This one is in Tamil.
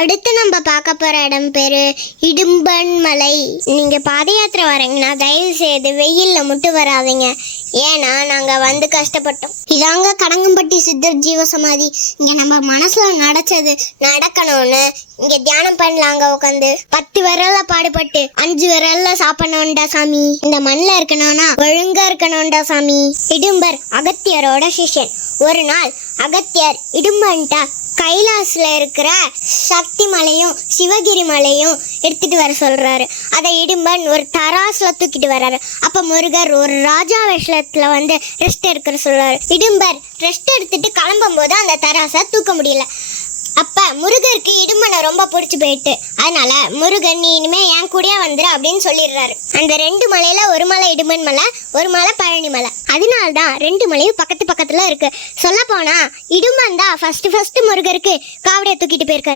அடுத்து நம்ம பார்க்க போற இடம் பேரு இடும்பன் மலை. நீங்க பாத யாத்திரை வரீங்கன்னா தயவு செய்து வெயில்ல மட்டும் வராதீங்க, ஏன்னா நாங்க வந்து கஷ்டப்பட்டோம். இதாங்க கடங்கம்பட்டி சித்தர் ஜீவசமாதி. இங்க நம்ம மனசுல நடச்சது நடக்கணும்னு இங்க தியானம் பண்ணலாங்க. உட்காந்து 10 விரல்ல பாடுபட்டு 5 விரல்ல சாப்பிடணும்டா சாமி. இந்த மண்ணில் இருக்கணும்னா ஒழுங்கா இருக்கணும்டா சாமி. இடும்பர் அகத்தியரோட சிஷ்யன். ஒரு நாள் அகத்தியர் இடும்பன்ட்டா கைலாசில் இருக்கிற சக்தி மலையும் சிவகிரி மலையும் எடுத்துட்டு வர சொல்றாரு. அதை இடும்பன் ஒரு தராசுல தூக்கிட்டு வர்றாரு. அப்ப முருகர் ஒரு ராஜா வேஷத்துல வந்து ரெஸ்ட் எடுக்கிற சொல்றாரு. இடும்பர் ரெஸ்ட் எடுத்துட்டு கிளம்பும் போது அந்த தராசை தூக்க முடியல. அப்ப முருகருக்கு இடும்பனை ரொம்ப பிடிச்சி போயிட்டு, அதனால முருகன் நீ இனிமே என் கூடயே வந்துரு அப்படின்னு சொல்லிடுறாரு. அந்த 2 மலையில ஒரு மலை இடும்பன் மலை, ஒரு மலை பழனி மலை. அதனால்தான் 2 மலையும் பக்கத்துல இருக்கு. சொல்ல போனா இடும்பன் தான் ஃபர்ஸ்ட் முருகருக்கு காவடியை தூக்கிட்டு போயிருக்காரு.